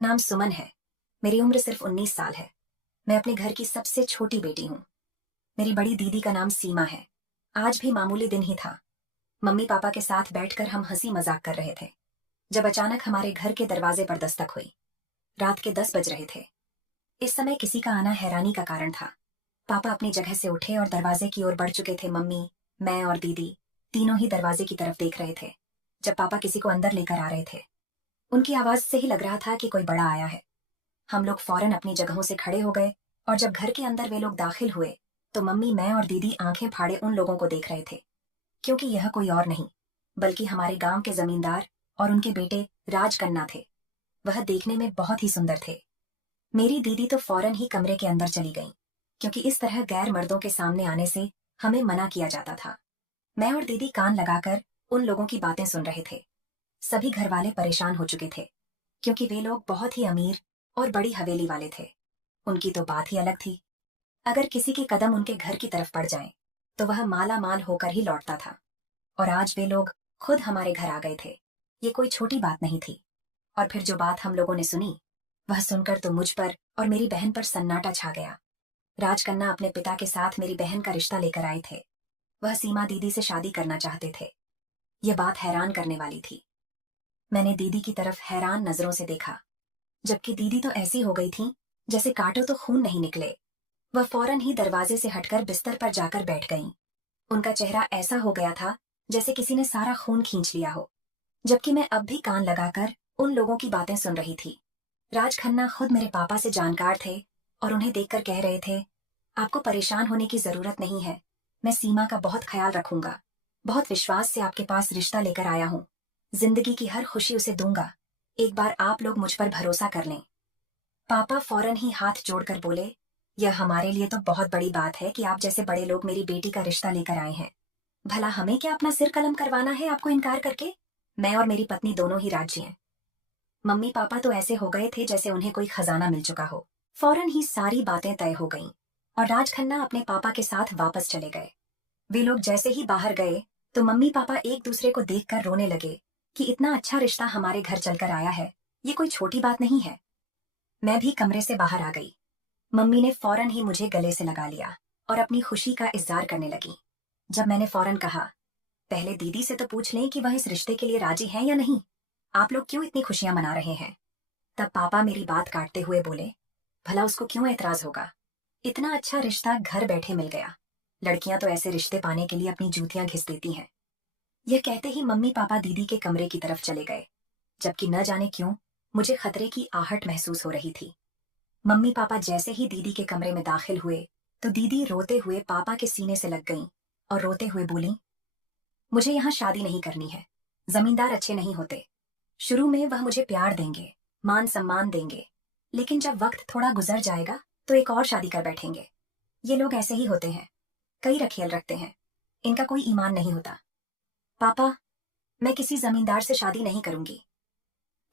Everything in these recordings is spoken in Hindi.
नाम सुमन है। मेरी उम्र सिर्फ 19 साल है। मैं अपने घर की सबसे छोटी बेटी हूँ। मेरी बड़ी दीदी का नाम सीमा है। आज भी मामूली दिन ही था। मम्मी पापा के साथ बैठकर हम हंसी मजाक कर रहे थे जब अचानक हमारे घर के दरवाजे पर दस्तक हुई। रात के 10 बज रहे थे। इस समय किसी का आना हैरानी का कारण था। पापा अपनी जगह से उठे और दरवाजे की ओर बढ़ चुके थे। मम्मी, मैं और दीदी तीनों ही दरवाजे की तरफ देख रहे थे जब पापा किसी को अंदर लेकर आ रहे थे। उनकी आवाज से ही लग रहा था कि कोई बड़ा आया है। हम लोग फौरन अपनी जगहों से खड़े हो गए और जब घर के अंदर वे लोग दाखिल हुए तो मम्मी, मैं और दीदी आंखें फाड़े उन लोगों को देख रहे थे, क्योंकि यह कोई और नहीं बल्कि हमारे गांव के जमींदार और उनके बेटे राजकन्ना थे। वह देखने में बहुत ही सुंदर थे। मेरी दीदी तो फौरन ही कमरे के अंदर चली गई, क्योंकि इस तरह गैर मर्दों के सामने आने से हमें मना किया जाता था। मैं और दीदी कान लगाकर उन लोगों की बातें सुन रहे थे। सभी घर वाले परेशान हो चुके थे, क्योंकि वे लोग बहुत ही अमीर और बड़ी हवेली वाले थे। उनकी तो बात ही अलग थी। अगर किसी के कदम उनके घर की तरफ पड़ जाएं, तो वह माला माल होकर ही लौटता था। और आज वे लोग खुद हमारे घर आ गए थे। ये कोई छोटी बात नहीं थी। और फिर जो बात हम लोगों ने सुनी, वह सुनकर तो मुझ पर और मेरी बहन पर सन्नाटा छा गया। राजकन्ना अपने पिता के साथ मेरी बहन का रिश्ता लेकर आए थे। वह सीमा दीदी से शादी करना चाहते थे। यह बात हैरान करने वाली थी। मैंने दीदी की तरफ हैरान नजरों से देखा, जबकि दीदी तो ऐसी हो गई थी जैसे काटो तो खून नहीं निकले। वह फौरन ही दरवाजे से हटकर बिस्तर पर जाकर बैठ गईं। उनका चेहरा ऐसा हो गया था जैसे किसी ने सारा खून खींच लिया हो, जबकि मैं अब भी कान लगाकर उन लोगों की बातें सुन रही थी। राज खन्ना खुद मेरे पापा से जानकार थे और उन्हें देखकर कह रहे थे, आपको परेशान होने की जरूरत नहीं है। मैं सीमा का बहुत ख्याल रखूंगा। बहुत विश्वास से आपके पास रिश्ता लेकर आया हूँ। जिंदगी की हर खुशी उसे दूंगा। एक बार आप लोग मुझ पर भरोसा कर लें। पापा फौरन ही हाथ जोड़कर बोले, यह हमारे लिए तो बहुत बड़ी बात है कि आप जैसे बड़े लोग मेरी बेटी का रिश्ता लेकर आए हैं। भला हमें क्या अपना सिर कलम करवाना है आपको इनकार करके? मैं और मेरी पत्नी दोनों ही राजी हैं। मम्मी पापा तो ऐसे हो गए थे जैसे उन्हें कोई खजाना मिल चुका हो। फौरन ही सारी बातें तय हो गईं और राज खन्ना अपने पापा के साथ वापस चले गए। वे लोग जैसे ही बाहर गए तो मम्मी पापा एक दूसरे को देखकर रोने लगे कि इतना अच्छा रिश्ता हमारे घर चलकर आया है, ये कोई छोटी बात नहीं है। मैं भी कमरे से बाहर आ गई। मम्मी ने फौरन ही मुझे गले से लगा लिया और अपनी खुशी का इजहार करने लगी। जब मैंने फौरन कहा, पहले दीदी से तो पूछ लें कि वह इस रिश्ते के लिए राजी हैं या नहीं। आप लोग क्यों इतनी खुशियां मना रहे हैं? तब पापा मेरी बात काटते हुए बोले, भला उसको क्यों एतराज होगा? इतना अच्छा रिश्ता घर बैठे मिल गया। लड़कियां तो ऐसे रिश्ते पाने के लिए अपनी जूतियां घिस देती हैं। यह कहते ही मम्मी पापा दीदी के कमरे की तरफ चले गए, जबकि न जाने क्यों मुझे खतरे की आहट महसूस हो रही थी। मम्मी पापा जैसे ही दीदी के कमरे में दाखिल हुए तो दीदी रोते हुए पापा के सीने से लग गईं और रोते हुए बोली, मुझे यहाँ शादी नहीं करनी है। जमींदार अच्छे नहीं होते। शुरू में वह मुझे प्यार देंगे, मान सम्मान देंगे, लेकिन जब वक्त थोड़ा गुजर जाएगा तो एक और शादी कर बैठेंगे। ये लोग ऐसे ही होते हैं, कई रखेल रखते हैं, इनका कोई ईमान नहीं होता। पापा, मैं किसी जमींदार से शादी नहीं करूंगी।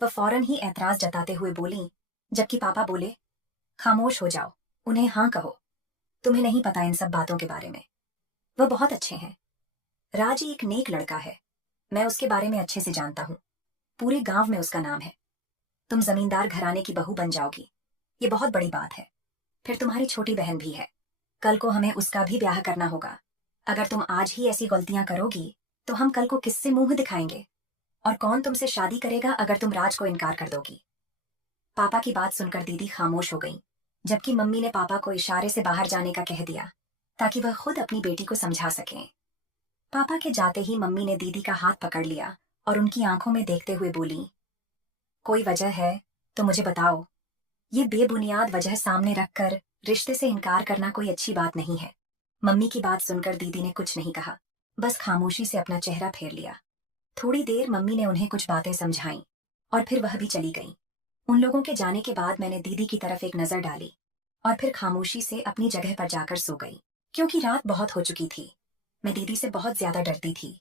वह फौरन ही ऐतराज जताते हुए बोली, जबकि पापा बोले, खामोश हो जाओ, उन्हें हाँ कहो। तुम्हें नहीं पता इन सब बातों के बारे में। वह बहुत अच्छे हैं। राज एक नेक लड़का है। मैं उसके बारे में अच्छे से जानता हूँ। पूरे गांव में उसका नाम है। तुम जमींदार घराने की बहू बन जाओगी, ये बहुत बड़ी बात है। फिर तुम्हारी छोटी बहन भी है। कल को हमें उसका भी ब्याह करना होगा। अगर तुम आज ही ऐसी गलतियां करोगी तो हम कल को किससे मुंह दिखाएंगे? और कौन तुमसे शादी करेगा अगर तुम राज को इनकार कर दोगी? पापा की बात सुनकर दीदी खामोश हो गई, जबकि मम्मी ने पापा को इशारे से बाहर जाने का कह दिया ताकि वह खुद अपनी बेटी को समझा सकें। पापा के जाते ही मम्मी ने दीदी का हाथ पकड़ लिया और उनकी आंखों में देखते हुए बोली, कोई वजह है तो मुझे बताओ। ये बेबुनियाद वजह सामने रखकर रिश्ते से इनकार करना कोई अच्छी बात नहीं है। मम्मी की बात सुनकर दीदी ने कुछ नहीं कहा, बस खामोशी से अपना चेहरा फेर लिया। थोड़ी देर मम्मी ने उन्हें कुछ बातें समझाईं और फिर वह भी चली गईं। उन लोगों के जाने के बाद मैंने दीदी की तरफ एक नजर डाली और फिर खामोशी से अपनी जगह पर जाकर सो गई, क्योंकि रात बहुत हो चुकी थी। मैं दीदी से बहुत ज्यादा डरती थी,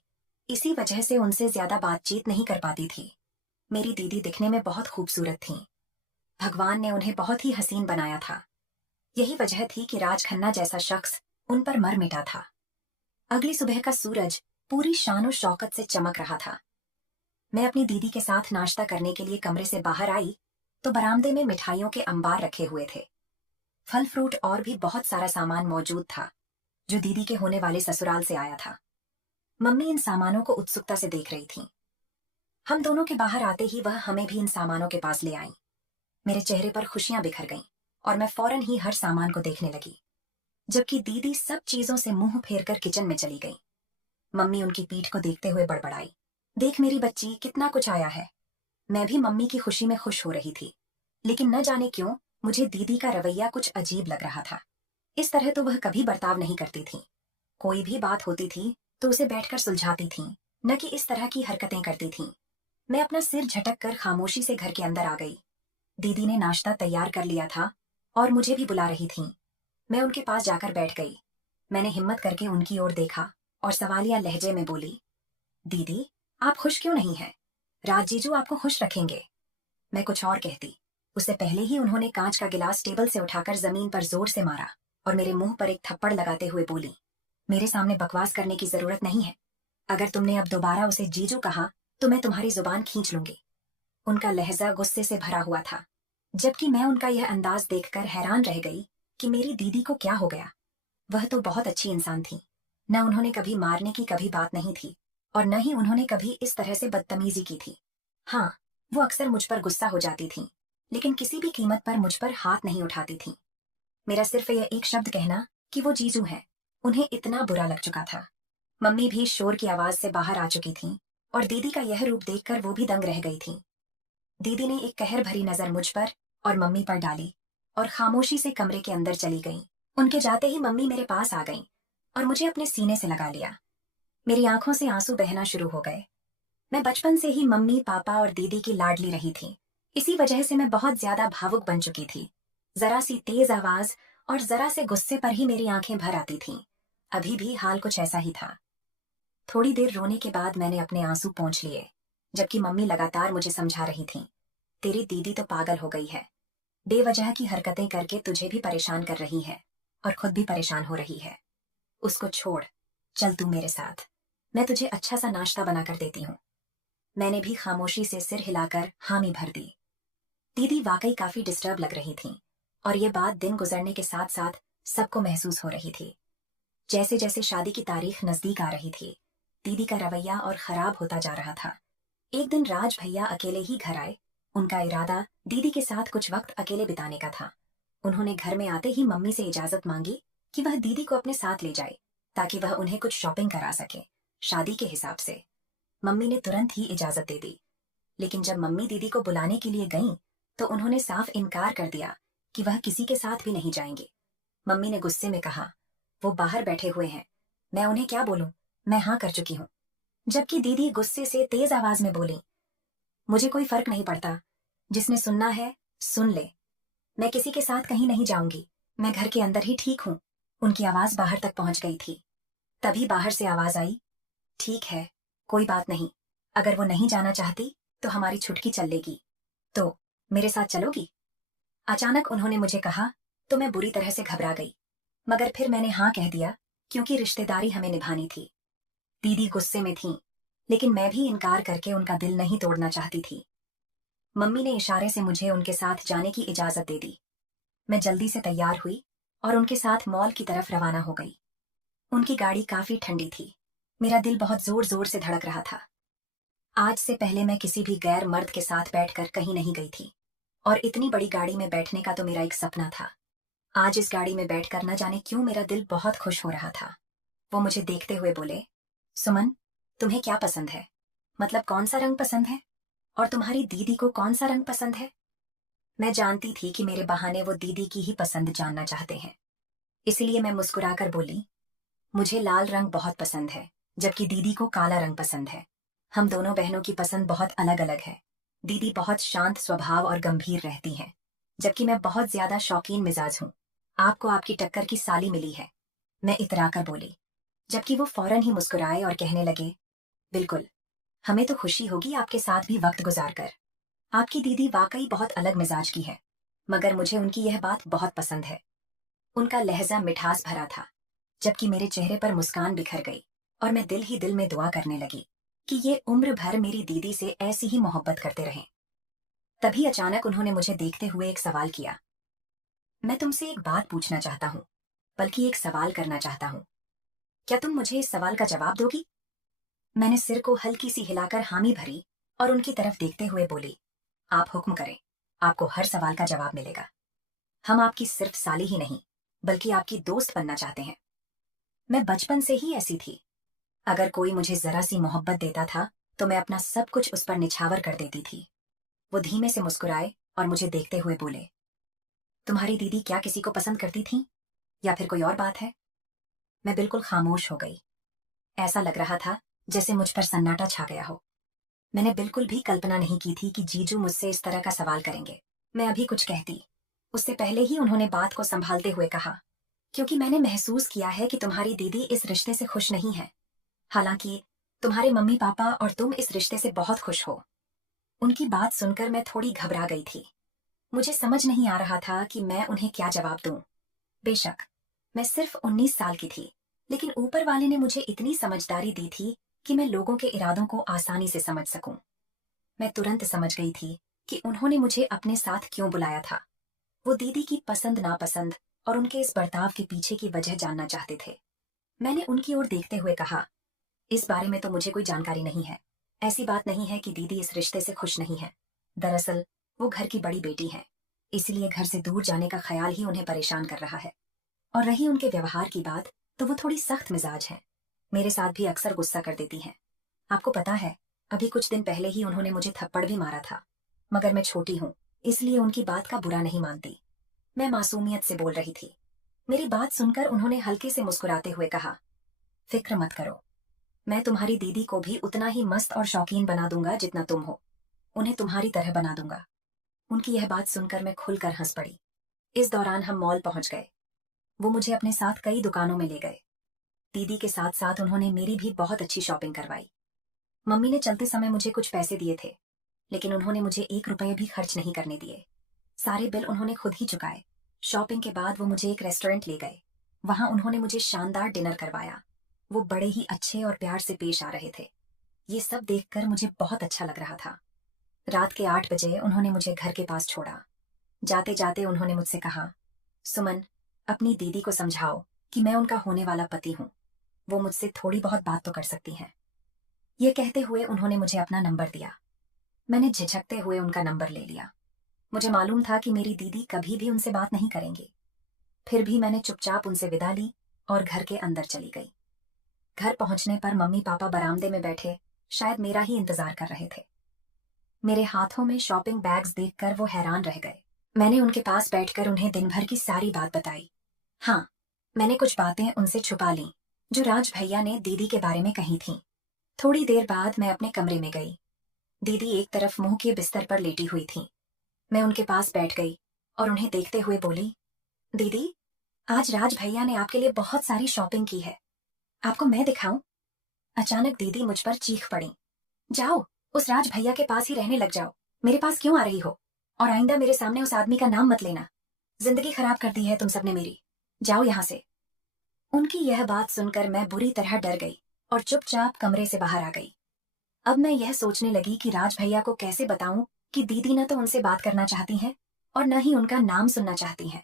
इसी वजह से उनसे ज्यादा बातचीत नहीं कर पाती थी। मेरी दीदी दिखने में बहुत खूबसूरत थीं। भगवान ने उन्हें बहुत ही हसीन बनाया था। यही वजह थी कि राज खन्ना जैसा शख्स उन पर मर मिटा था। अगली सुबह का सूरज पूरी शान शौकत से चमक रहा था। मैं अपनी दीदी के साथ नाश्ता करने के लिए कमरे से बाहर आई तो बरामदे में मिठाइयों के अंबार रखे हुए थे। फल फ्रूट और भी बहुत सारा सामान मौजूद था जो दीदी के होने वाले ससुराल से आया था। मम्मी इन सामानों को उत्सुकता से देख रही थी। हम दोनों के बाहर आते ही वह हमें भी इन सामानों के पास ले आई। मेरे चेहरे पर खुशियां बिखर गईं और मैं फौरन ही हर सामान को देखने लगी, जबकि दीदी सब चीजों से मुंह फेरकर किचन में चली गई। मम्मी उनकी पीठ को देखते हुए बड़बड़ाई, देख मेरी बच्ची, कितना कुछ आया है। मैं भी मम्मी की खुशी में खुश हो रही थी, लेकिन न जाने क्यों मुझे दीदी का रवैया कुछ अजीब लग रहा था। इस तरह तो वह कभी बर्ताव नहीं करती थी। कोई भी बात होती थी तो उसे बैठकर सुलझाती थी, न कि इस तरह की हरकतें करती थी। मैं अपना सिर झटक कर खामोशी से घर के अंदर आ गई। दीदी ने नाश्ता तैयार कर लिया था और मुझे भी बुला रही थी। मैं उनके पास जाकर बैठ गई। मैंने हिम्मत करके उनकी ओर देखा और सवालिया लहजे में बोली, दीदी, आप खुश क्यों नहीं हैं? राज जीजू आपको खुश रखेंगे। मैं कुछ और कहती, उससे पहले ही उन्होंने कांच का गिलास टेबल से उठाकर जमीन पर जोर से मारा और मेरे मुंह पर एक थप्पड़ लगाते हुए बोली, मेरे सामने बकवास करने की जरूरत नहीं है। अगर तुमने अब दोबारा उसे जीजू कहा तो मैं तुम्हारी जुबान खींच लूंगी। उनका लहजा गुस्से से भरा हुआ था, जबकि मैं उनका यह अंदाज देखकर हैरान रह गई कि मेरी दीदी को क्या हो गया। वह तो बहुत अच्छी इंसान थी। न उन्होंने कभी मारने की कभी बात नहीं थी और न ही उन्होंने कभी इस तरह से बदतमीजी की थी। हाँ, वो अक्सर मुझ पर गुस्सा हो जाती थी, लेकिन किसी भी कीमत पर मुझ पर हाथ नहीं उठाती थी। मेरा सिर्फ यह एक शब्द कहना कि वो जीजू है, उन्हें इतना बुरा लग चुका था। मम्मी भी शोर की आवाज से बाहर आ चुकी थी और दीदी का यह रूप देखकर वो भी दंग रह गई थी। दीदी ने एक कहर भरी नजर मुझ पर और मम्मी पर डाली और खामोशी से कमरे के अंदर चली गई। उनके जाते ही मम्मी मेरे पास आ गई और मुझे अपने सीने से लगा लिया। मेरी आंखों से आंसू बहना शुरू हो गए। मैं बचपन से ही मम्मी, पापा और दीदी की लाडली रही थी। इसी वजह से मैं बहुत ज्यादा भावुक बन चुकी थी। जरा सी तेज आवाज और जरा से गुस्से पर ही मेरी आंखें भर आती थीं। अभी भी हाल कुछ ऐसा ही था। थोड़ी देर रोने के बाद मैंने अपने आंसू पोंछ लिए, जबकि मम्मी लगातार मुझे समझा रही थी, तेरी दीदी तो पागल हो गई है, बेवजह की हरकतें करके तुझे भी परेशान कर रही है और खुद भी परेशान हो रही है। उसको छोड़, चल तू मेरे साथ, मैं तुझे अच्छा सा नाश्ता बनाकर देती हूँ। मैंने भी खामोशी से सिर हिलाकर हामी भर दी। दीदी वाकई काफी डिस्टर्ब लग रही थी और ये बात दिन गुजरने के साथ साथ सबको महसूस हो रही थी। जैसे जैसे शादी की तारीख नजदीक आ रही थी, दीदी का रवैया और खराब होता जा रहा था। एक दिन राज भैया अकेले ही घर आए। उनका इरादा दीदी के साथ कुछ वक्त अकेले बिताने का था। उन्होंने घर में आते ही मम्मी से इजाजत मांगी कि वह दीदी को अपने साथ ले जाए ताकि वह उन्हें कुछ शॉपिंग करा सके, शादी के हिसाब से। मम्मी ने तुरंत ही इजाजत दे दी, लेकिन जब मम्मी दीदी को बुलाने के लिए गईं, तो उन्होंने साफ इनकार कर दिया कि वह किसी के साथ भी नहीं जाएंगी। मम्मी ने गुस्से में कहा, वो बाहर बैठे हुए हैं, मैं उन्हें क्या बोलूं, मैं हाँ कर चुकी हूँ। जबकि दीदी गुस्से से तेज आवाज में बोली, मुझे कोई फर्क नहीं पड़ता, जिसने सुनना है सुन ले, मैं किसी के साथ कहीं नहीं जाऊंगी, मैं घर के अंदर ही ठीक हूँ। उनकी आवाज बाहर तक पहुंच गई थी। तभी बाहर से आवाज आई, ठीक है, कोई बात नहीं, अगर वो नहीं जाना चाहती तो हमारी छुटकी चल लेगी, तो मेरे साथ चलोगी? अचानक उन्होंने मुझे कहा तो मैं बुरी तरह से घबरा गई, मगर फिर मैंने हाँ कह दिया क्योंकि रिश्तेदारी हमें निभानी थी। दीदी गुस्से में थीं, लेकिन मैं भी इनकार करके उनका दिल नहीं तोड़ना चाहती थी। मम्मी ने इशारे से मुझे उनके साथ जाने की इजाजत दे दी। मैं जल्दी से तैयार हुई और उनके साथ मॉल की तरफ रवाना हो गई। उनकी गाड़ी काफी ठंडी थी। मेरा दिल बहुत जोर जोर से धड़क रहा था। आज से पहले मैं किसी भी गैर मर्द के साथ बैठकर कहीं नहीं गई थी और इतनी बड़ी गाड़ी में बैठने का तो मेरा एक सपना था। आज इस गाड़ी में बैठकर न जाने क्यों मेरा दिल बहुत खुश हो रहा था। वो मुझे देखते हुए बोले, सुमन, तुम्हें क्या पसंद है? मतलब कौन सा रंग पसंद है? और तुम्हारी दीदी को कौन सा रंग पसंद है? मैं जानती थी कि मेरे बहाने वो दीदी की ही पसंद जानना चाहते हैं, इसलिए मैं मुस्कुराकर बोली, मुझे लाल रंग बहुत पसंद है, जबकि दीदी को काला रंग पसंद है। हम दोनों बहनों की पसंद बहुत अलग अलग है। दीदी बहुत शांत स्वभाव और गंभीर रहती हैं, जबकि मैं बहुत ज्यादा शौकीन मिजाज हूँ। आपको आपकी टक्कर की साली मिली है, मैं इतराकर बोली, जबकि वो फौरन ही मुस्कुराए और कहने लगे, बिल्कुल, हमें तो खुशी होगी आपके साथ भी वक्त गुजार कर। आपकी दीदी वाकई बहुत अलग मिजाज की है, मगर मुझे उनकी यह बात बहुत पसंद है। उनका लहजा मिठास भरा था, जबकि मेरे चेहरे पर मुस्कान बिखर गई और मैं दिल ही दिल में दुआ करने लगी कि ये उम्र भर मेरी दीदी से ऐसी ही मोहब्बत करते रहें। तभी अचानक उन्होंने मुझे देखते हुए एक सवाल किया। मैं तुमसे एक बात पूछना चाहता हूँ, बल्कि एक सवाल करना चाहता हूँ। क्या तुम मुझे इस सवाल का जवाब दोगी? मैंने सिर को हल्की सी हिलाकर हामी भरी और उनकी तरफ देखते हुए बोली, आप हुक्म करें, आपको हर सवाल का जवाब मिलेगा। हम आपकी सिर्फ साली ही नहीं, बल्कि आपकी दोस्त बनना चाहते हैं। मैं बचपन से ही ऐसी थी। अगर कोई मुझे जरा सी मोहब्बत देता था तो मैं अपना सब कुछ उस पर निछावर कर देती थी। वो धीमे से मुस्कुराए और मुझे देखते हुए बोले, तुम्हारी दीदी क्या किसी को पसंद करती थी, या फिर कोई और बात है? मैं बिल्कुल खामोश हो गई। ऐसा लग रहा था जैसे मुझ पर सन्नाटा छा गया हो। मैंने बिल्कुल भी कल्पना नहीं की थी कि जीजू मुझसे इस तरह का सवाल करेंगे। मैं अभी कुछ कहती, उससे पहले ही उन्होंने बात को संभालते हुए कहा, क्योंकि मैंने महसूस किया है कि तुम्हारी दीदी इस रिश्ते से खुश नहीं है। हालांकि तुम्हारे मम्मी पापा और तुम इस रिश्ते से बहुत खुश हो। उनकी बात सुनकर मैं थोड़ी घबरा गई थी। मुझे समझ नहीं आ रहा था कि मैं उन्हें क्या जवाब दूं। बेशक मैं सिर्फ 19 साल की थी, लेकिन ऊपर वाले ने मुझे इतनी समझदारी दी थी कि मैं लोगों के इरादों को आसानी से समझ सकूं। मैं तुरंत समझ गई थी कि उन्होंने मुझे अपने साथ क्यों बुलाया था। वो दीदी की पसंद नापसंद और उनके इस बर्ताव के पीछे की वजह जानना चाहते थे। मैंने उनकी ओर देखते हुए कहा, इस बारे में तो मुझे कोई जानकारी नहीं है। ऐसी बात नहीं है कि दीदी इस रिश्ते से खुश नहीं है। दरअसल वो घर की बड़ी बेटी है, इसलिए घर से दूर जाने का ख्याल ही उन्हें परेशान कर रहा है। और रही उनके व्यवहार की बात, तो वो थोड़ी सख्त मिजाज है। मेरे साथ भी अक्सर गुस्सा कर देती हैं। आपको पता है, अभी कुछ दिन पहले ही उन्होंने मुझे थप्पड़ भी मारा था। मगर मैं छोटी हूँ, इसलिए उनकी बात का बुरा नहीं मानती। मैं मासूमियत से बोल रही थी। मेरी बात सुनकर उन्होंने हल्के से मुस्कुराते हुए कहा, फिक्र मत करो, मैं तुम्हारी दीदी को भी उतना ही मस्त और शौकीन बना दूंगा जितना तुम हो। उन्हें तुम्हारी तरह बना दूंगा। उनकी यह बात सुनकर मैं खुलकर हंस पड़ी। इस दौरान हम मॉल पहुंच गए। वो मुझे अपने साथ कई दुकानों में ले गए। दीदी के साथ साथ उन्होंने मेरी भी बहुत अच्छी शॉपिंग करवाई। मम्मी ने चलते समय मुझे कुछ पैसे दिए थे, लेकिन उन्होंने मुझे 1 रुपये भी खर्च नहीं करने दिए। सारे बिल उन्होंने खुद ही चुकाए। शॉपिंग के बाद वो मुझे एक रेस्टोरेंट ले गए। वहां उन्होंने मुझे शानदार डिनर करवाया। वो बड़े ही अच्छे और प्यार से पेश आ रहे थे। ये सब देखकर मुझे बहुत अच्छा लग रहा था। रात के 8 बजे उन्होंने मुझे घर के पास छोड़ा। जाते जाते उन्होंने मुझसे कहा, सुमन, अपनी दीदी को समझाओ कि मैं उनका होने वाला पति हूँ। वो मुझसे थोड़ी बहुत बात तो कर सकती हैं। ये कहते हुए उन्होंने मुझे अपना नंबर दिया। मैंने झिझकते हुए उनका नंबर ले लिया। मुझे मालूम था कि मेरी दीदी कभी भी उनसे बात नहीं करेंगी। फिर भी मैंने चुपचाप उनसे विदा ली और घर के अंदर चली गई। घर पहुंचने पर मम्मी पापा बरामदे में बैठे शायद मेरा ही इंतजार कर रहे थे। मेरे हाथों में शॉपिंग बैग्स देखकर वो हैरान रह गए। मैंने उनके पास बैठकर उन्हें दिन भर की सारी बात बताई। हाँ, मैंने कुछ बातें उनसे छुपा लीं, जो राज भैया ने दीदी के बारे में कही थीं। थोड़ी देर बाद मैं अपने कमरे में गई। दीदी एक तरफ मुंह के बिस्तर पर लेटी हुई थीं। मैं उनके पास बैठ गई और उन्हें देखते हुए बोली, दीदी, आज राज भैया ने आपके लिए बहुत सारी शॉपिंग की है। आपको मैं दिखाऊं? अचानक दीदी मुझ पर चीख पड़ी, जाओ, उस राज भैया के पास ही रहने लग जाओ। मेरे पास क्यों आ रही हो? और आइंदा मेरे सामने उस आदमी का नाम मत लेना। जिंदगी खराब कर दी है तुम सबने मेरी। जाओ यहाँ से। उनकी यह बात सुनकर मैं बुरी तरह डर गई और चुपचाप कमरे से बाहर आ गई। अब मैं यह सोचने लगी कि राज भैया को कैसे बताऊं कि दीदी न तो उनसे बात करना चाहती हैं और न ही उनका नाम सुनना चाहती हैं।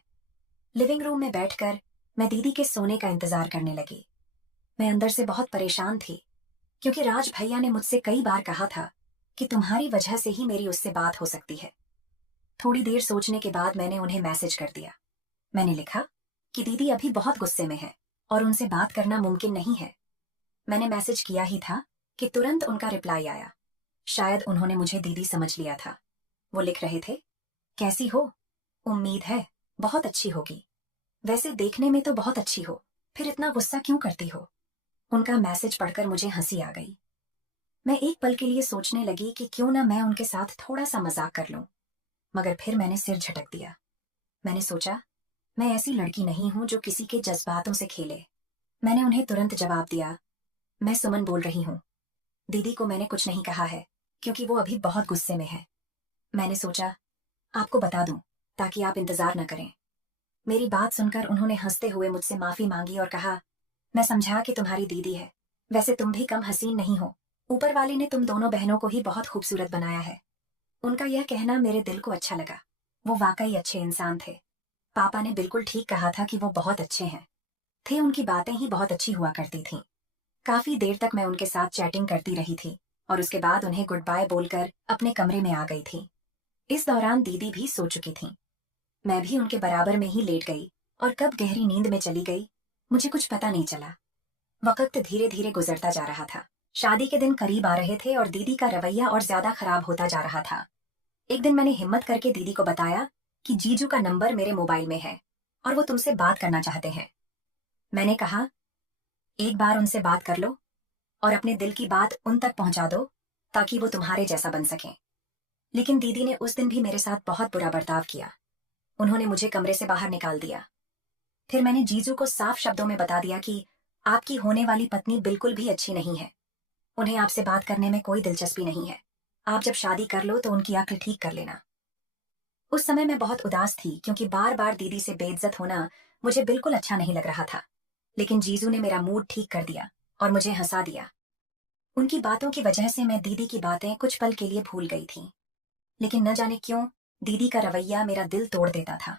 लिविंग रूम में बैठकर मैं दीदी के सोने का इंतजार करने लगी। मैं अंदर से बहुत परेशान थी, क्योंकि राज भैया ने मुझसे कई बार कहा था कि तुम्हारी वजह से ही मेरी उससे बात हो सकती है। थोड़ी देर सोचने के बाद मैंने उन्हें मैसेज कर दिया। मैंने लिखा कि दीदी अभी बहुत गुस्से में है और उनसे बात करना मुमकिन नहीं है। मैंने मैसेज किया ही था कि तुरंत उनका रिप्लाई आया। शायद उन्होंने मुझे दीदी समझ लिया था। वो लिख रहे थे, कैसी हो? उम्मीद है बहुत अच्छी होगी। वैसे देखने में तो बहुत अच्छी हो, फिर इतना गुस्सा क्यों करती हो? उनका मैसेज पढ़कर मुझे हंसी आ गई। मैं एक पल के लिए सोचने लगी कि क्यों ना मैं उनके साथ थोड़ा सा मजाक कर लूं, मगर फिर मैंने सिर झटक दिया। मैंने सोचा, मैं ऐसी लड़की नहीं हूं जो किसी के जज्बातों से खेले। मैंने उन्हें तुरंत जवाब दिया, मैं सुमन बोल रही हूँ। दीदी को मैंने कुछ नहीं कहा है, क्योंकि वो अभी बहुत गुस्से में है। मैंने सोचा आपको बता दूं, ताकि आप इंतजार न करें। मेरी बात सुनकर उन्होंने हंसते हुए मुझसे माफी मांगी और कहा, मैं समझा कि तुम्हारी दीदी है। वैसे तुम भी कम हसीन नहीं हो। ऊपर वाले ने तुम दोनों बहनों को ही बहुत खूबसूरत बनाया है। उनका यह कहना मेरे दिल को अच्छा लगा। वो वाकई अच्छे इंसान थे। पापा ने बिल्कुल ठीक कहा था कि वो बहुत अच्छे हैं। उनकी बातें ही बहुत अच्छी हुआ करती थीं। काफी देर तक मैं उनके साथ चैटिंग करती रही थी और उसके बाद उन्हें गुड बाय बोलकर अपने कमरे में आ गई थी। इस दौरान दीदी भी सो चुकी थीं। मैं भी उनके बराबर में ही लेट गई और कब गहरी नींद में चली गई मुझे कुछ पता नहीं चला। वक्त धीरे धीरे गुजरता जा रहा था। शादी के दिन करीब आ रहे थे और दीदी का रवैया और ज्यादा खराब होता जा रहा था। एक दिन मैंने हिम्मत करके दीदी को बताया कि जीजू का नंबर मेरे मोबाइल में है और वो तुमसे बात करना चाहते हैं। मैंने कहा, एक बार उनसे बात कर लो और अपने दिल की बात उन तक पहुंचा दो ताकि वो तुम्हारे जैसा बन सकें। लेकिन दीदी ने उस दिन भी मेरे साथ बहुत बुरा बर्ताव किया। उन्होंने मुझे कमरे से बाहर निकाल दिया। फिर मैंने जीजू को साफ शब्दों में बता दिया कि आपकी होने वाली पत्नी बिल्कुल भी अच्छी नहीं है। उन्हें आपसे बात करने में कोई दिलचस्पी नहीं है। आप जब शादी कर लो तो उनकी अक्ल ठीक कर लेना। उस समय मैं बहुत उदास थी क्योंकि बार बार दीदी से बेइज्जत होना मुझे बिल्कुल अच्छा नहीं लग रहा था। लेकिन जीजू ने मेरा मूड ठीक कर दिया और मुझे हंसा दिया। उनकी बातों की वजह से मैं दीदी की बातें कुछ पल के लिए भूल गई थी। लेकिन न जाने क्यों दीदी का रवैया मेरा दिल तोड़ देता था।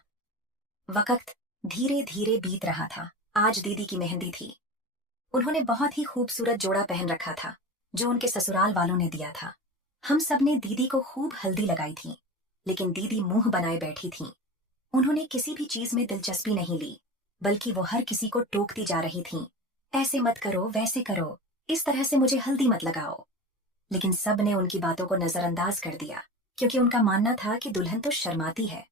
वक्त धीरे धीरे बीत रहा था। आज दीदी की मेहंदी थी। उन्होंने बहुत ही खूबसूरत जोड़ा पहन रखा था जो उनके ससुराल वालों ने दिया था। हम सब ने दीदी को खूब हल्दी लगाई थी, लेकिन दीदी मुंह बनाए बैठी थीं। उन्होंने किसी भी चीज में दिलचस्पी नहीं ली, बल्कि वो हर किसी को टोकती जा रही थीं। ऐसे मत करो, वैसे करो, इस तरह से मुझे हल्दी मत लगाओ। लेकिन सब ने उनकी बातों को नजरअंदाज कर दिया क्योंकि उनका मानना था कि दुल्हन तो शर्माती है।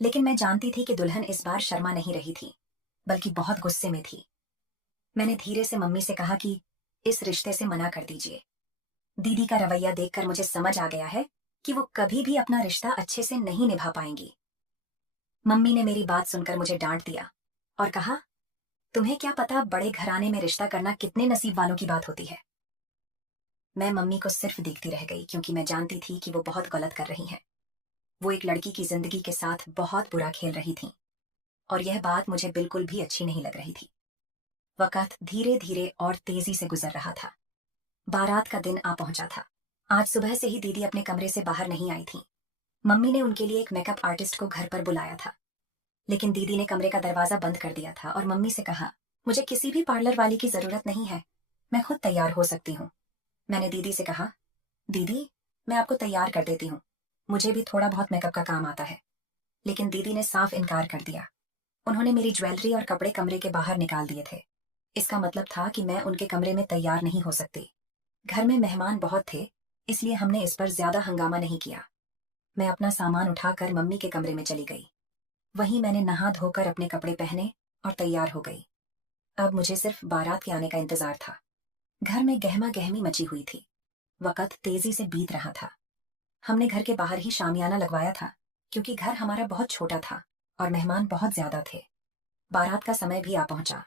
लेकिन मैं जानती थी कि दुल्हन इस बार शर्मा नहीं रही थी, बल्कि बहुत गुस्से में थी। मैंने धीरे से मम्मी से कहा कि इस रिश्ते से मना कर दीजिए। दीदी का रवैया देखकर मुझे समझ आ गया है कि वो कभी भी अपना रिश्ता अच्छे से नहीं निभा पाएंगी। मम्मी ने मेरी बात सुनकर मुझे डांट दिया और कहा, तुम्हें क्या पता बड़े घराने में रिश्ता करना कितने नसीब वालों की बात होती है। मैं मम्मी को सिर्फ देखती रह गई क्योंकि मैं जानती थी कि वो बहुत गलत कर रही हैं। वो एक लड़की की जिंदगी के साथ बहुत बुरा खेल रही थीं और यह बात मुझे बिल्कुल भी अच्छी नहीं लग रही थी। वक्त धीरे धीरे और तेजी से गुजर रहा था। बारात का दिन आ पहुंचा था। आज सुबह से ही दीदी अपने कमरे से बाहर नहीं आई थी। मम्मी ने उनके लिए एक मेकअप आर्टिस्ट को घर पर बुलाया था, लेकिन दीदी ने कमरे का दरवाजा बंद कर दिया था और मम्मी से कहा, मुझे किसी भी पार्लर वाली की जरूरत नहीं है, मैं खुद तैयार हो सकती हूँ। मैंने दीदी से कहा, दीदी मैं आपको तैयार कर देती हूँ, मुझे भी थोड़ा बहुत मेकअप का काम आता है। लेकिन दीदी ने साफ इनकार कर दिया। उन्होंने मेरी ज्वेलरी और कपड़े कमरे के बाहर निकाल दिए थे। इसका मतलब था कि मैं उनके कमरे में तैयार नहीं हो सकती। घर में मेहमान बहुत थे, इसलिए हमने इस पर ज्यादा हंगामा नहीं किया। मैं अपना सामान उठाकर मम्मी के कमरे में चली गई। वहीं मैंने नहा धोकर अपने कपड़े पहने और तैयार हो गई। अब मुझे सिर्फ बारात के आने का इंतजार था। घर में गहमा गहमी मची हुई थी। वक्त तेजी से बीत रहा था। हमने घर के बाहर ही शामियाना लगवाया था क्योंकि घर हमारा बहुत छोटा था और मेहमान बहुत ज्यादा थे। बारात का समय भी आ पहुंचा।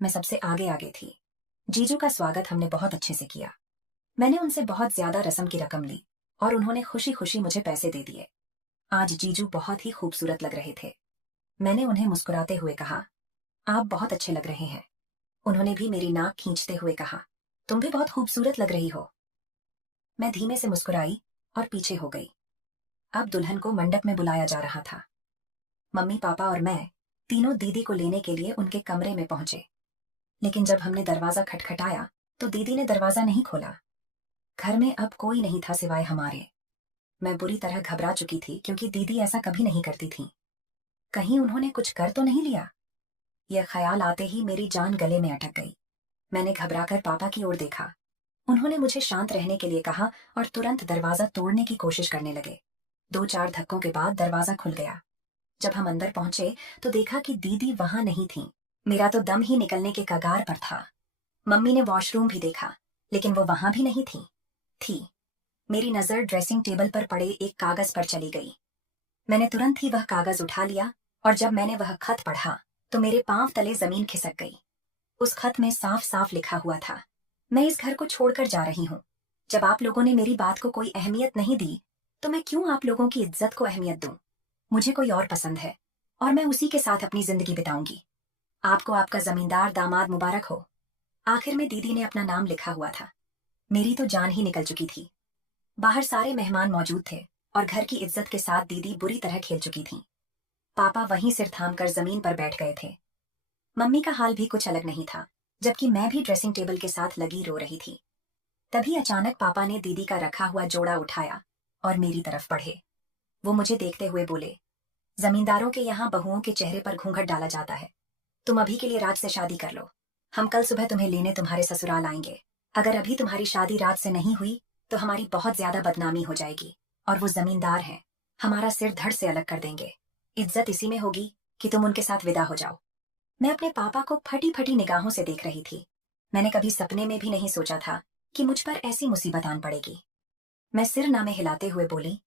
मैं सबसे आगे आगे थी। जीजू का स्वागत हमने बहुत अच्छे से किया। मैंने उनसे बहुत ज्यादा रस्म की रकम ली और उन्होंने खुशी खुशी मुझे पैसे दे दिए। आज जीजू बहुत ही खूबसूरत लग रहे थे। मैंने उन्हें मुस्कुराते हुए कहा, आप बहुत अच्छे लग रहे हैं। उन्होंने भी मेरी नाक खींचते हुए कहा, तुम भी बहुत खूबसूरत लग रही हो। मैं धीमे से मुस्कुराई और पीछे हो गई। अब दुल्हन को मंडप में बुलाया जा रहा था। मम्मी पापा और मैं तीनों दीदी को लेने के लिए उनके कमरे में पहुंचे। लेकिन जब हमने दरवाजा खटखटाया तो दीदी ने दरवाजा नहीं खोला। घर में अब कोई नहीं था सिवाय हमारे। मैं बुरी तरह घबरा चुकी थी क्योंकि दीदी ऐसा कभी नहीं करती थी। कहीं उन्होंने कुछ कर तो नहीं लिया। यह ख्याल आते ही मेरी जान गले में अटक गई। मैंने घबराकर पापा की ओर देखा। उन्होंने मुझे शांत रहने के लिए कहा और तुरंत दरवाजा तोड़ने की कोशिश करने लगे। 2-4 धक्कों के बाद दरवाजा खुल गया। जब हम अंदर पहुंचे तो देखा कि दीदी वहां नहीं थी। मेरा तो दम ही निकलने के कगार पर था। मम्मी ने वॉशरूम भी देखा, लेकिन वो वहां भी नहीं थी। मेरी नजर ड्रेसिंग टेबल पर पड़े एक कागज पर चली गई। मैंने तुरंत ही वह कागज उठा लिया और जब मैंने वह खत पढ़ा तो मेरे पांव तले जमीन खिसक गई। उस खत में साफ साफ लिखा हुआ था, मैं इस घर को छोड़कर जा रही हूँ। जब आप लोगों ने मेरी बात को कोई अहमियत नहीं दी तो मैं क्यों आप लोगों की इज्जत को अहमियत दूं? मुझे कोई और पसंद है और मैं उसी के साथ अपनी जिंदगी बिताऊंगी। आपको आपका जमींदार दामाद मुबारक हो। आखिर में दीदी ने अपना नाम लिखा हुआ था। मेरी तो जान ही निकल चुकी थी। बाहर सारे मेहमान मौजूद थे और घर की इज्जत के साथ दीदी बुरी तरह खेल चुकी थी। पापा वहीं सिर थाम कर जमीन पर बैठ गए थे। मम्मी का हाल भी कुछ अलग नहीं था, जबकि मैं भी ड्रेसिंग टेबल के साथ लगी रो रही थी। तभी अचानक पापा ने दीदी का रखा हुआ जोड़ा उठाया और मेरी तरफ बढ़े। वो मुझे देखते हुए बोले, जमींदारों के यहाँ बहुओं के चेहरे पर घूंघट डाला जाता है। तुम अभी के लिए राज से शादी कर लो। हम कल सुबह तुम्हें लेने तुम्हारे ससुराल आएंगे। अगर अभी तुम्हारी शादी राज से नहीं हुई तो हमारी बहुत ज्यादा बदनामी हो जाएगी, और वो जमींदार हैं, हमारा सिर धड़ से अलग कर देंगे। इज्जत इसी में होगी कि तुम उनके साथ विदा हो जाओ। मैं अपने पापा को फटी फटी निगाहों से देख रही थी। मैंने कभी सपने में भी नहीं सोचा था कि मुझ पर ऐसी मुसीबत आन पड़ेगी। मैं सिर नामे हिलाते हुए बोली,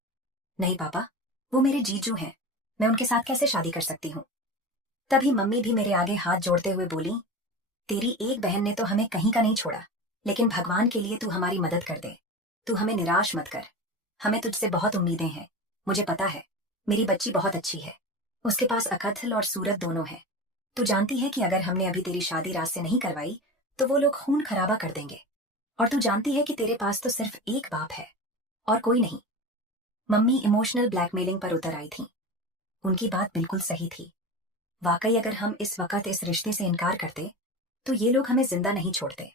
नहीं पापा, वो मेरे जीजू हैं, मैं उनके साथ कैसे शादी कर सकती हूँ। तभी मम्मी भी मेरे आगे हाथ जोड़ते हुए बोली, तेरी एक बहन ने तो हमें कहीं का नहीं छोड़ा, लेकिन भगवान के लिए तू हमारी मदद कर दे। तू हमें निराश मत कर। हमें तुझसे बहुत उम्मीदें हैं। मुझे पता है मेरी बच्ची बहुत अच्छी है। उसके पास अकल और सूरत दोनों है। तू जानती है कि अगर हमने अभी तेरी शादी राज से नहीं करवाई तो वो लोग खून खराबा कर देंगे। और तू जानती है कि तेरे पास तो सिर्फ एक बाप है और कोई नहीं। मम्मी इमोशनल ब्लैकमेलिंग पर उतर आई थी। उनकी बात बिल्कुल सही थी। वाकई अगर हम इस वक्त इस रिश्ते से इनकार करते तो ये लोग हमें जिंदा नहीं छोड़ते।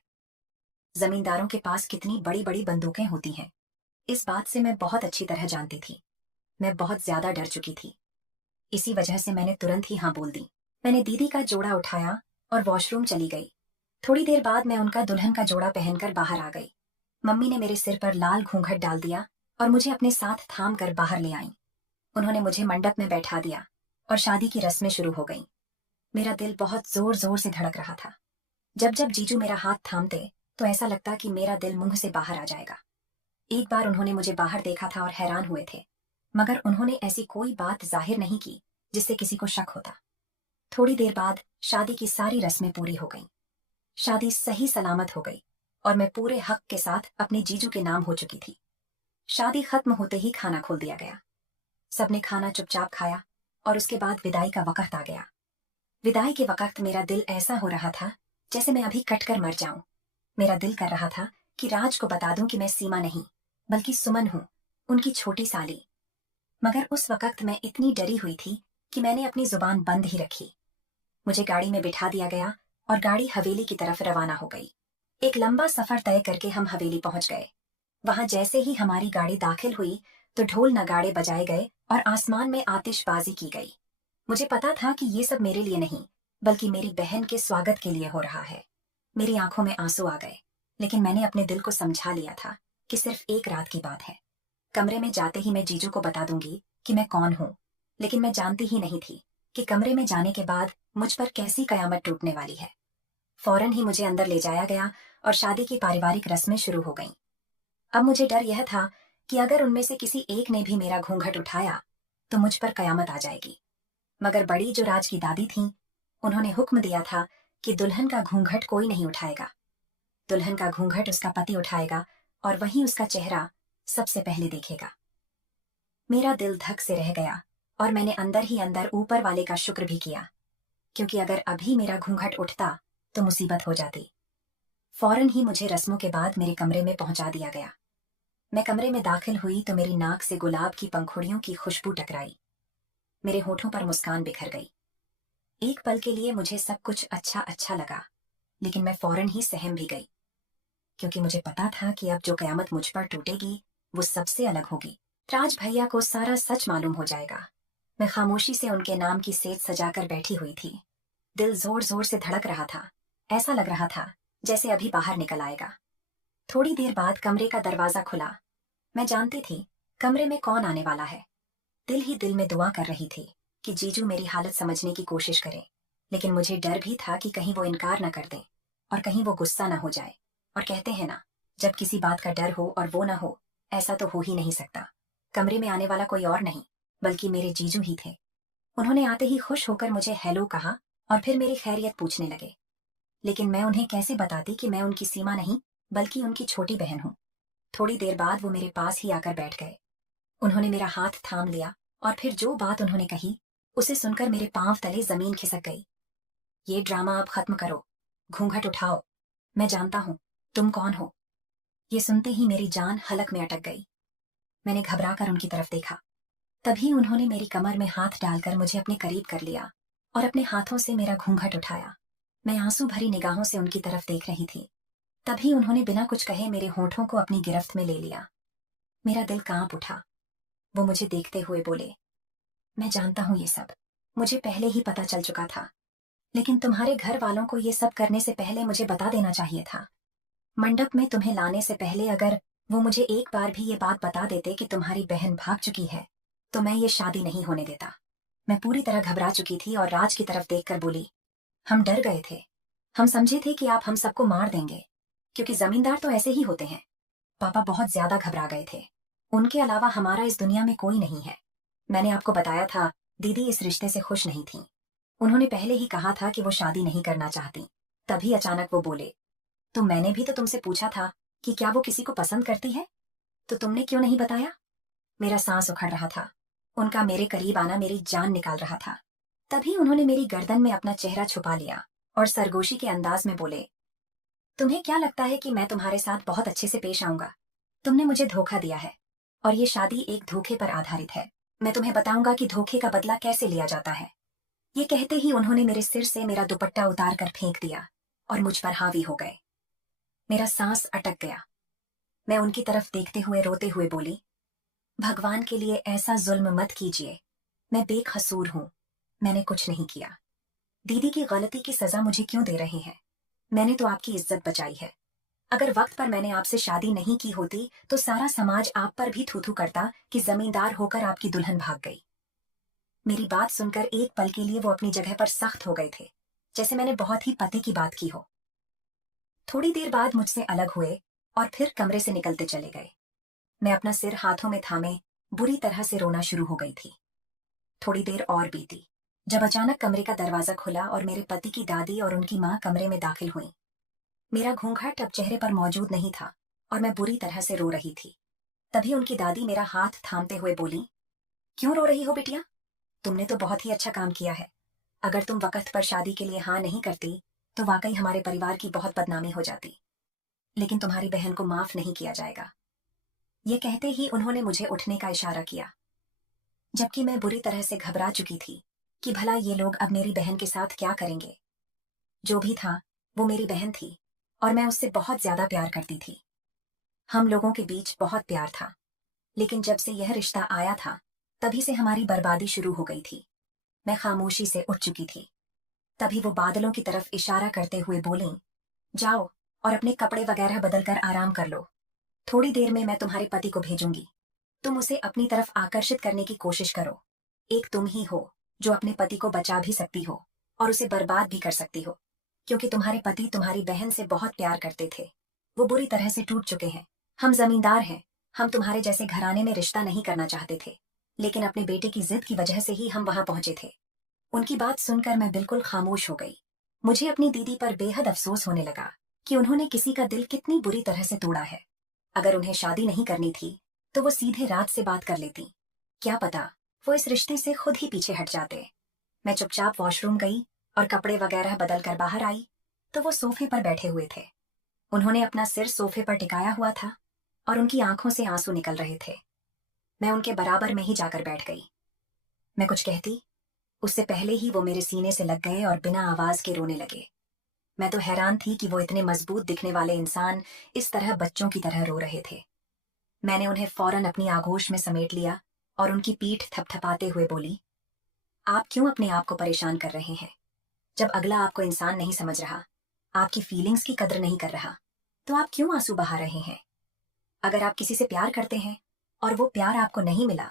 जमींदारों के पास कितनी बड़ी बड़ी बंदूकें होती हैं, इस बात से मैं बहुत अच्छी तरह जानती थी। मैं बहुत ज्यादा डर चुकी थी। इसी वजह से मैंने तुरंत ही हाँ बोल दी। मैंने दीदी का जोड़ा उठाया और वॉशरूम चली गई। थोड़ी देर बाद मैं उनका दुल्हन का जोड़ा पहनकर बाहर आ गई। मम्मी ने मेरे सिर पर लाल घूंघट डाल दिया और मुझे अपने साथ थाम कर बाहर ले आई। उन्होंने मुझे मंडप में बैठा दिया और शादी की रस्में शुरू हो गईं। मेरा दिल बहुत जोर जोर से धड़क रहा था। जब जब जीजू मेरा हाथ थामते तो ऐसा लगता कि मेरा दिल मुंह से बाहर आ जाएगा। एक बार उन्होंने मुझे बाहर देखा था और हैरान हुए थे, मगर उन्होंने ऐसी कोई बात जाहिर नहीं की जिससे किसी को शक होता। थोड़ी देर बाद शादी की सारी रस्में पूरी हो गईं। शादी सही सलामत हो गई और मैं पूरे हक के साथ अपने जीजू के नाम हो चुकी थी। शादी खत्म होते ही खाना खोल दिया गया। सबने खाना चुपचाप खाया और उसके बाद विदाई का वक्त आ गया। विदाई के वक्त मेरा दिल ऐसा हो रहा था जैसे मैं अभी कटकर मर जाऊं। मेरा दिल कर रहा था कि राज को बता दूं कि मैं सीमा नहीं बल्कि सुमन हूं, उनकी छोटी साली। मगर उस वक्त मैं इतनी डरी हुई थी कि मैंने अपनी जुबान बंद ही रखी। मुझे गाड़ी में बिठा दिया गया और गाड़ी हवेली की तरफ रवाना हो गई। एक लंबा सफर तय करके हम हवेली पहुंच गए। वहां जैसे ही हमारी गाड़ी दाखिल हुई तो ढोल नगाड़े बजाए गए और आसमान में आतिशबाजी की गई। मुझे पता था कि ये सब मेरे लिए नहीं बल्कि मेरी बहन के स्वागत के लिए हो रहा है। मेरी आंखों में आंसू आ गए, लेकिन मैंने अपने दिल को समझा लिया था कि सिर्फ एक रात की बात है। कमरे में जाते ही मैं जीजू को बता दूंगी कि मैं कौन हूँ। लेकिन मैं जानती ही नहीं थी कि कमरे में जाने के बाद मुझ पर कैसी कयामत टूटने वाली है। फौरन ही मुझे अंदर ले जाया गया और शादी की पारिवारिक रस्में शुरू हो गईं। अब मुझे डर यह था कि अगर उनमें से किसी एक ने भी मेरा घूंघट उठाया तो मुझ पर कयामत आ जाएगी। मगर बड़ी जो राज की दादी थीं, उन्होंने हुक्म दिया था कि दुल्हन का घूंघट कोई नहीं उठाएगा। दुल्हन का घूंघट उसका पति उठाएगा और वही उसका चेहरा सबसे पहले देखेगा। मेरा दिल धक से रह गया और मैंने अंदर ही अंदर ऊपर वाले का शुक्र भी किया, क्योंकि अगर अभी मेरा घूंघट उठता तो मुसीबत हो जाती। फौरन ही मुझे रस्मों के बाद मेरे कमरे में पहुंचा दिया गया। मैं कमरे में दाखिल हुई तो मेरी नाक से गुलाब की पंखुड़ियों की खुशबू टकराई। मेरे होठों पर मुस्कान बिखर गई। एक पल के लिए मुझे सब कुछ अच्छा अच्छा लगा, लेकिन मैं फौरन ही सहम भी गई, क्योंकि मुझे पता था कि अब जो कयामत मुझ पर टूटेगी वो सबसे अलग होगी। राज भैया को सारा सच मालूम हो जाएगा। मैं खामोशी से उनके नाम की सेज सजाकर बैठी हुई थी। दिल जोर जोर से धड़क रहा था। ऐसा लग रहा था जैसे अभी बाहर निकल आएगा। थोड़ी देर बाद कमरे का दरवाजा खुला। मैं जानती थी कमरे में कौन आने वाला है। दिल ही दिल में दुआ कर रही थी कि जीजू मेरी हालत समझने की कोशिश करे, लेकिन मुझे डर भी था कि कहीं वो इनकार न कर दें और कहीं वो गुस्सा न हो जाए। और कहते हैं ना, जब किसी बात का डर हो और वो न हो, ऐसा तो हो ही नहीं सकता। कमरे में आने वाला कोई और नहीं बल्कि मेरे जीजू ही थे। उन्होंने आते ही खुश होकर मुझे हेलो कहा और फिर मेरी खैरियत पूछने लगे। लेकिन मैं उन्हें कैसे बताती कि मैं उनकी सीमा नहीं बल्कि उनकी छोटी बहन हूँ। थोड़ी देर बाद वो मेरे पास ही आकर बैठ गए। उन्होंने मेरा हाथ थाम लिया और फिर जो बात उन्होंने कही उसे सुनकर मेरे पांव तले जमीन खिसक गई। ये ड्रामा अब खत्म करो, घूंघट उठाओ, मैं जानता हूँ तुम कौन हो। ये सुनते ही मेरी जान हलक में अटक गई। मैंने घबरा कर उनकी तरफ देखा। तभी उन्होंने मेरी कमर में हाथ डालकर मुझे अपने करीब कर लिया और अपने हाथों से मेरा घूंघट उठाया। मैं आंसू भरी निगाहों से उनकी तरफ देख रही थी। तभी उन्होंने बिना कुछ कहे मेरे होठों को अपनी गिरफ्त में ले लिया। मेरा दिल कांप उठा। वो मुझे देखते हुए बोले, मैं जानता हूं ये सब, मुझे पहले ही पता चल चुका था, लेकिन तुम्हारे घर वालों को ये सब करने से पहले मुझे बता देना चाहिए था। मंडप में तुम्हें लाने से पहले अगर वो मुझे एक बार भी ये बात बता देते कि तुम्हारी बहन भाग चुकी है, तो मैं ये शादी नहीं होने देता। मैं पूरी तरह घबरा चुकी थी और राज की तरफ देखकर बोली, हम डर गए थे। हम समझे थे कि आप हम सबको मार देंगे, क्योंकि जमींदार तो ऐसे ही होते हैं। पापा बहुत ज्यादा घबरा गए थे। उनके अलावा हमारा इस दुनिया में कोई नहीं है। मैंने आपको बताया था, दीदी इस रिश्ते से खुश नहीं थी। उन्होंने पहले ही कहा था कि वो शादी नहीं करना चाहती। तभी अचानक वो बोले, तो मैंने भी तो तुमसे पूछा था कि क्या वो किसी को पसंद करती है, तो तुमने क्यों नहीं बताया? मेरा सांस उखड़ रहा था। उनका मेरे करीब आना मेरी जान निकाल रहा था। तभी उन्होंने मेरी गर्दन में अपना चेहरा छुपा लिया और सरगोशी के अंदाज में बोले, तुम्हें क्या लगता है कि मैं तुम्हारे साथ बहुत अच्छे से पेश आऊंगा? तुमने मुझे धोखा दिया है और ये शादी एक धोखे पर आधारित है। मैं तुम्हें बताऊंगा कि धोखे का बदला कैसे लिया जाता है। ये कहते ही उन्होंने मेरे सिर से मेरा दुपट्टा उतार कर फेंक दिया और मुझ पर हावी हो गए। मेरा सांस अटक गया। मैं उनकी तरफ देखते हुए रोते हुए बोली, भगवान के लिए ऐसा जुल्म मत कीजिए। मैं बेकसूर हूं। मैंने कुछ नहीं किया। दीदी की गलती की सजा मुझे क्यों दे रहे हैं? मैंने तो आपकी इज्जत बचाई है। अगर वक्त पर मैंने आपसे शादी नहीं की होती तो सारा समाज आप पर भी थू थू करता कि जमींदार होकर आपकी दुल्हन भाग गई। मेरी बात सुनकर एक पल के लिए वो अपनी जगह पर सख्त हो गए थे, जैसे मैंने बहुत ही पते की बात की हो। थोड़ी देर बाद मुझसे अलग हुए और फिर कमरे से निकलते चले गए। मैं अपना सिर हाथों में थामे बुरी तरह से रोना शुरू हो गई थी। थोड़ी देर और बीती, जब अचानक कमरे का दरवाजा खुला और मेरे पति की दादी और उनकी माँ कमरे में दाखिल हुई। मेरा घूंघट अब चेहरे पर मौजूद नहीं था और मैं बुरी तरह से रो रही थी। तभी उनकी दादी मेरा हाथ थामते हुए बोली, क्यों रो रही हो बिटिया? तुमने तो बहुत ही अच्छा काम किया है। अगर तुम वक्त पर शादी के लिए हाँ नहीं करती तो वाकई हमारे परिवार की बहुत बदनामी हो जाती। लेकिन तुम्हारी बहन को माफ नहीं किया जाएगा। ये कहते ही उन्होंने मुझे उठने का इशारा किया, जबकि मैं बुरी तरह से घबरा चुकी थी कि भला ये लोग अब मेरी बहन के साथ क्या करेंगे। जो भी था, वो मेरी बहन थी और मैं उससे बहुत ज्यादा प्यार करती थी। हम लोगों के बीच बहुत प्यार था, लेकिन जब से यह रिश्ता आया था, तभी से हमारी बर्बादी शुरू हो गई थी। मैं खामोशी से उठ चुकी थी। तभी वो बादलों की तरफ इशारा करते हुए बोली, जाओ और अपने कपड़े वगैरह बदल कर आराम कर लो। थोड़ी देर में मैं तुम्हारे पति को भेजूंगी। तुम उसे अपनी तरफ आकर्षित करने की कोशिश करो। एक तुम ही हो जो अपने पति को बचा भी सकती हो और उसे बर्बाद भी कर सकती हो, क्योंकि तुम्हारे पति तुम्हारी बहन से बहुत प्यार करते थे। वो बुरी तरह से टूट चुके हैं। हम जमींदार हैं। हम तुम्हारे जैसे घराने में रिश्ता नहीं करना चाहते थे, लेकिन अपने बेटे की जिद की वजह से ही हम वहां पहुंचे थे। उनकी बात सुनकर मैं बिल्कुल खामोश हो गई। मुझे अपनी दीदी पर बेहद अफसोस होने लगा कि उन्होंने किसी का दिल कितनी बुरी तरह से तोड़ा है। अगर उन्हें शादी नहीं करनी थी तो वो सीधे राज से बात कर लेती। क्या पता वो इस रिश्ते से खुद ही पीछे हट जाते। मैं चुपचाप वॉशरूम गई और कपड़े वगैरह बदल कर बाहर आई तो वो सोफे पर बैठे हुए थे। उन्होंने अपना सिर सोफे पर टिकाया हुआ था और उनकी आंखों से आंसू निकल रहे थे। मैं उनके बराबर में ही जाकर बैठ गई। मैं कुछ कहती, उससे पहले ही वो मेरे सीने से लग गए और बिना आवाज के रोने लगे। मैं तो हैरान थी कि वो इतने मजबूत दिखने वाले इंसान इस तरह बच्चों की तरह रो रहे थे। मैंने उन्हें फौरन अपनी आगोश में समेट लिया और उनकी पीठ थपथपाते हुए बोली, आप क्यों अपने आप को परेशान कर रहे हैं? जब अगला आपको इंसान नहीं समझ रहा, आपकी फीलिंग्स की कद्र नहीं कर रहा, तो आप क्यों आंसू बहा रहे हैं? अगर आप किसी से प्यार करते हैं और वो प्यार आपको नहीं मिला,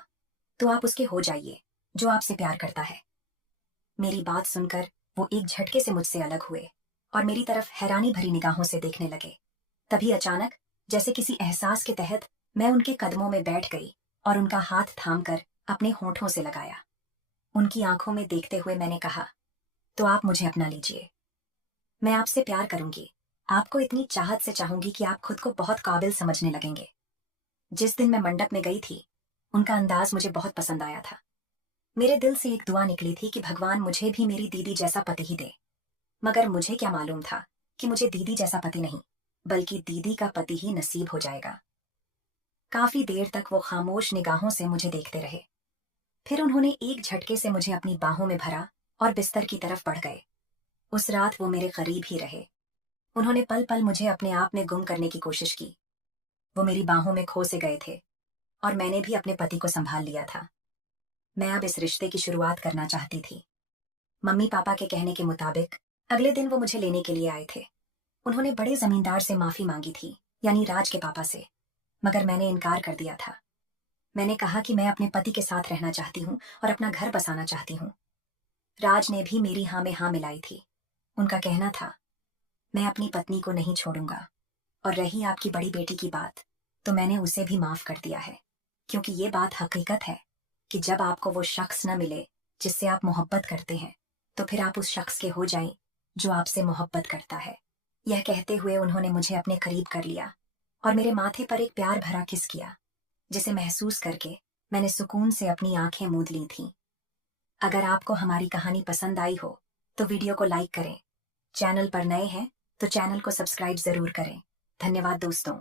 तो आप उसके हो जाइए जो आपसे प्यार करता है। मेरी बात सुनकर वो एक झटके से मुझसे अलग हुए और मेरी तरफ हैरानी भरी निगाहों से देखने लगे। तभी अचानक, जैसे किसी एहसास के तहत, मैं उनके कदमों में बैठ गई और उनका हाथ थामकर अपने होठों से लगाया। उनकी आंखों में देखते हुए मैंने कहा, तो आप मुझे अपना लीजिए। मैं आपसे प्यार करूंगी। आपको इतनी चाहत से चाहूंगी कि आप खुद को बहुत काबिल समझने लगेंगे। जिस दिन मैं मंडप में गई थी, उनका अंदाज मुझे बहुत पसंद आया था। मेरे दिल से एक दुआ निकली थी कि भगवान मुझे भी मेरी दीदी जैसा पति ही दे। मगर मुझे क्या मालूम था कि मुझे दीदी जैसा पति नहीं, बल्कि दीदी का पति ही नसीब हो जाएगा। काफी देर तक वो खामोश निगाहों से मुझे देखते रहे। फिर उन्होंने एक झटके से मुझे अपनी बाहों में भरा और बिस्तर की तरफ बढ़ गए। उस रात वो मेरे करीब ही रहे। उन्होंने पल पल मुझे अपने आप में गुम करने की कोशिश की। वो मेरी बाहों में खो से गए थे और मैंने भी अपने पति को संभाल लिया था। मैं अब इस रिश्ते की शुरुआत करना चाहती थी। मम्मी पापा के कहने के मुताबिक अगले दिन वो मुझे लेने के लिए आए थे। उन्होंने बड़े जमींदार से माफी मांगी थी, यानी राज के पापा से, मगर मैंने इनकार कर दिया था। मैंने कहा कि मैं अपने पति के साथ रहना चाहती हूँ और अपना घर बसाना चाहती हूँ। राज ने भी मेरी हाँ में हाँ मिलाई थी। उनका कहना था, मैं अपनी पत्नी को नहीं छोड़ूंगा। और रही आपकी बड़ी बेटी की बात, तो मैंने उसे भी माफ कर दिया है, क्योंकि ये बात हकीकत है कि जब आपको वो शख्स न मिले जिससे आप मोहब्बत करते हैं, तो फिर आप उस शख्स के हो जाएं जो आपसे मोहब्बत करता है। यह कहते हुए उन्होंने मुझे अपने करीब कर लिया और मेरे माथे पर एक प्यार भरा किस किया, जिसे महसूस करके मैंने सुकून से अपनी आंखें मूंद ली थीं। अगर आपको हमारी कहानी पसंद आई हो तो वीडियो को लाइक करें। चैनल पर नए हैं तो चैनल को सब्सक्राइब जरूर करें। धन्यवाद दोस्तों।